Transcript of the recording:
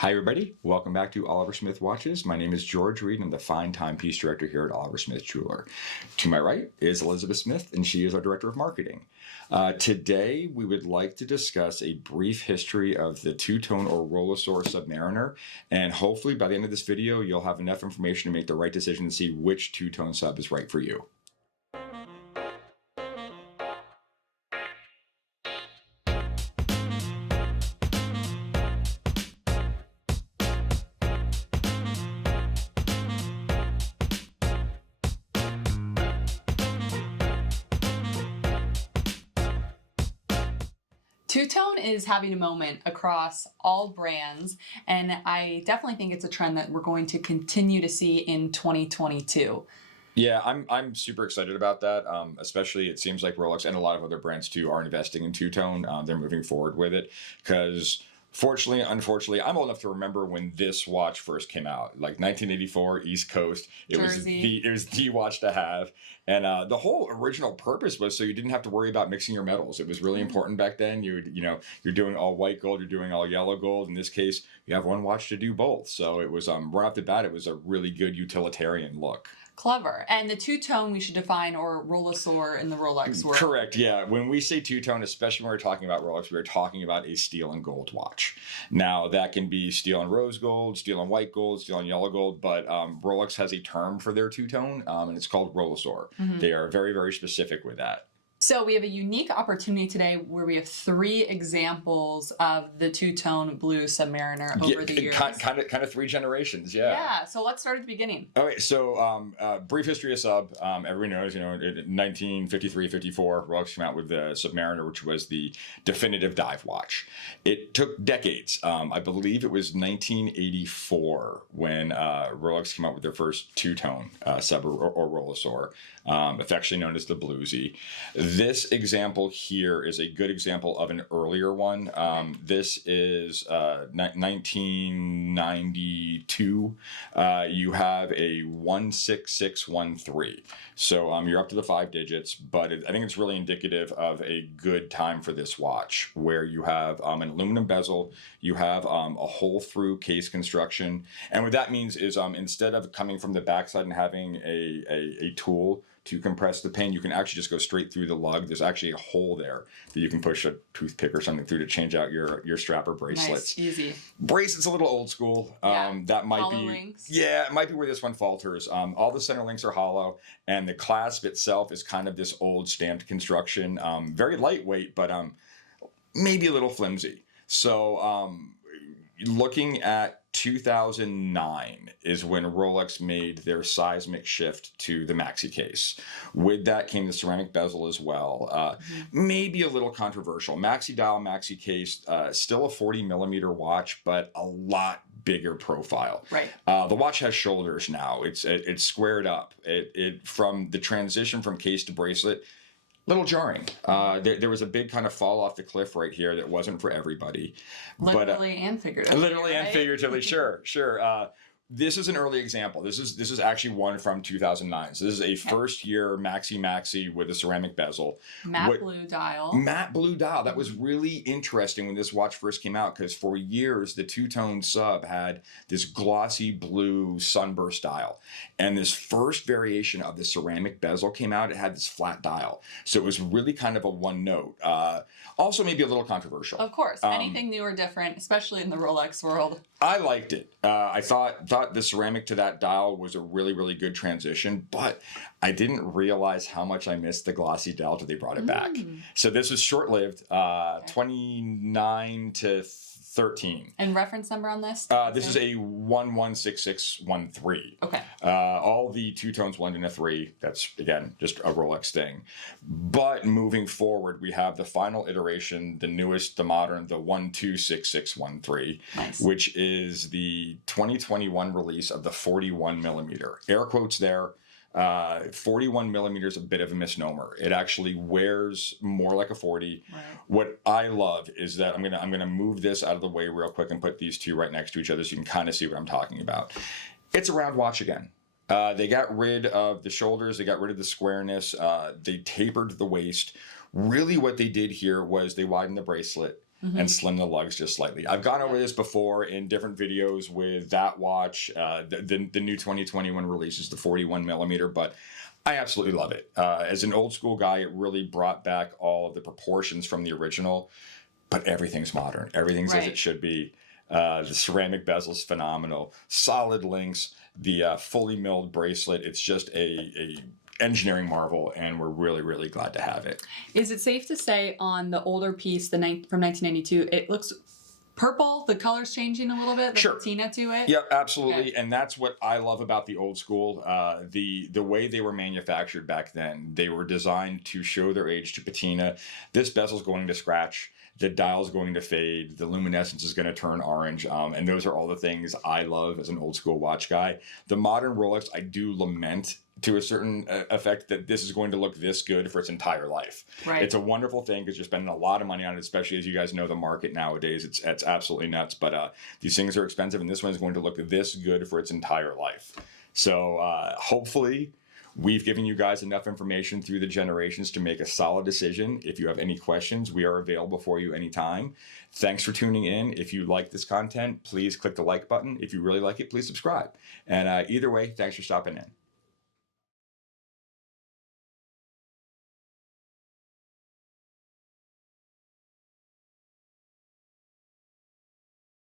Hi, everybody. Welcome back to Oliver Smith Watches. My name is George Reed. I'm the Fine Timepiece Director here at Oliver Smith Jeweler. To my right is Elizabeth Smith, and she is our Director of Marketing. Today, we would like to discuss a brief history of the Two Tone or Rolesor Submariner, and hopefully by the end of this video, you'll have enough information to make the right decision to see which Two Tone sub is right for you. Two Tone is having a moment across all brands, and I definitely think it's a trend that we're going to continue to see in 2022. Yeah, I'm super excited about that. Especially it seems like Rolex and a lot of other brands too are investing in Two Tone. They're moving forward with it because fortunately, unfortunately, I'm old enough to remember when this watch first came out, like 1984, East Coast. It was the watch to have, and the whole original purpose was so you didn't have to worry about mixing your metals. It was really important back then. You're doing all white gold, you're doing all yellow gold. In this case, you have one watch to do both. So it was right off the bat, it was a really good utilitarian look. Clever. And the Two Tone we should define, or Rolesor in the Rolex world. Correct, yeah. When we say Two Tone, especially when we're talking about Rolex, we're talking about a steel and gold watch. Now, that can be steel and rose gold, steel and white gold, steel and yellow gold, but Rolex has a term for their Two Tone, and it's called Rolesor. They are very, very specific with that. So we have a unique opportunity today where we have 3 examples of the Two Tone blue Submariner over the years. Kind of 3 generations, yeah. Yeah, so let's start at the beginning. Okay, so brief history of sub. Everyone knows, in 1953-54, Rolex came out with the Submariner, which was the definitive dive watch. It took decades. I believe it was 1984 when Rolex came out with their first Two Tone sub or Rolesor, affectionately known as the Bluesy. This example here is a good example of an earlier one. This is 1992. You have a 16613. So you're up to the 5 digits, but I think it's really indicative of a good time for this watch, where you have an aluminum bezel, you have a hole-through case construction, and what that means is instead of coming from the backside and having a tool to compress the pin, you can actually just go straight through the lug. There's actually a hole there that you can push a toothpick or something through to change out your strap or bracelets. Nice, easy. Bracelets a little old school. That might hollow be links. Yeah, it might be where this one falters. All the center links are hollow, and the clasp itself is kind of this old stamped construction. Very lightweight, but maybe a little flimsy. So looking at 2009 is when Rolex made their seismic shift to the maxi case. With that came the ceramic bezel as well. Maybe a little controversial. Maxi dial, maxi case, still a 40 millimeter watch, but a lot bigger profile. Right. The watch has shoulders now. It's squared up. It from the transition from case to bracelet, little jarring. There was a big kind of fall off the cliff right here that wasn't for everybody. Literally and figuratively. Literally and figuratively, sure. This is an early example. This is actually one from 2009. So this is a first year maxi with a ceramic bezel. Matte blue dial. Matte blue dial. That was really interesting when this watch first came out, because for years the Two Tone sub had this glossy blue sunburst dial. And this first variation of the ceramic bezel came out, it had this flat dial. So it was really kind of a one note. Also maybe a little controversial. Of course. Anything new or different, especially in the Rolex world. I liked it. I thought the ceramic to that dial was a really, really good transition, but I didn't realize how much I missed the glossy dial till they brought it back. So this was short-lived, 29 to 13. And reference number on this? This is a 116613. Okay. All the Two Tones 1 and a 3. That's, again, just a Rolex thing. But moving forward, we have the final iteration, the newest, the modern, the 126613, nice. Which is the 2021 release of the 41 millimeter. Air quotes there. 41 millimeters, a bit of a misnomer. It actually wears more like a 40. Right. What I love is that I'm gonna move this out of the way real quick and put these two right next to each other so you can kind of see what I'm talking about. It's a round watch again. They got rid of the shoulders. They got rid of the squareness. They tapered the waist. Really what they did here was they widened the bracelet. and slim the lugs just slightly. I've gone over this before in different videos with that watch. The new 2021 release is the 41 millimeter, but I absolutely love it. As an old school guy, it really brought back all of the proportions from the original, but everything's modern. Everything's as it should be. The ceramic bezel's phenomenal. Solid links, the fully milled bracelet. It's just a engineering marvel, and we're really, really glad to have it. Is it safe to say on the older piece, from 1992, it looks purple? The color's changing a little bit. The patina to it. Yep, absolutely, and that's what I love about the old school. The way they were manufactured back then, they were designed to show their age to patina. This bezel's going to scratch. The dial's going to fade. The luminescence is going to turn orange. And those are all the things I love as an old school watch guy. The modern Rolex, I do lament to a certain effect that this is going to look this good for its entire life. Right. It's a wonderful thing because you're spending a lot of money on it, especially as you guys know the market nowadays. It's absolutely nuts. But these things are expensive, and this one is going to look this good for its entire life. So hopefully we've given you guys enough information through the generations to make a solid decision. If you have any questions, we are available for you anytime. Thanks for tuning in. If you like this content, please click the like button. If you really like it, please subscribe. And either way, thanks for stopping in.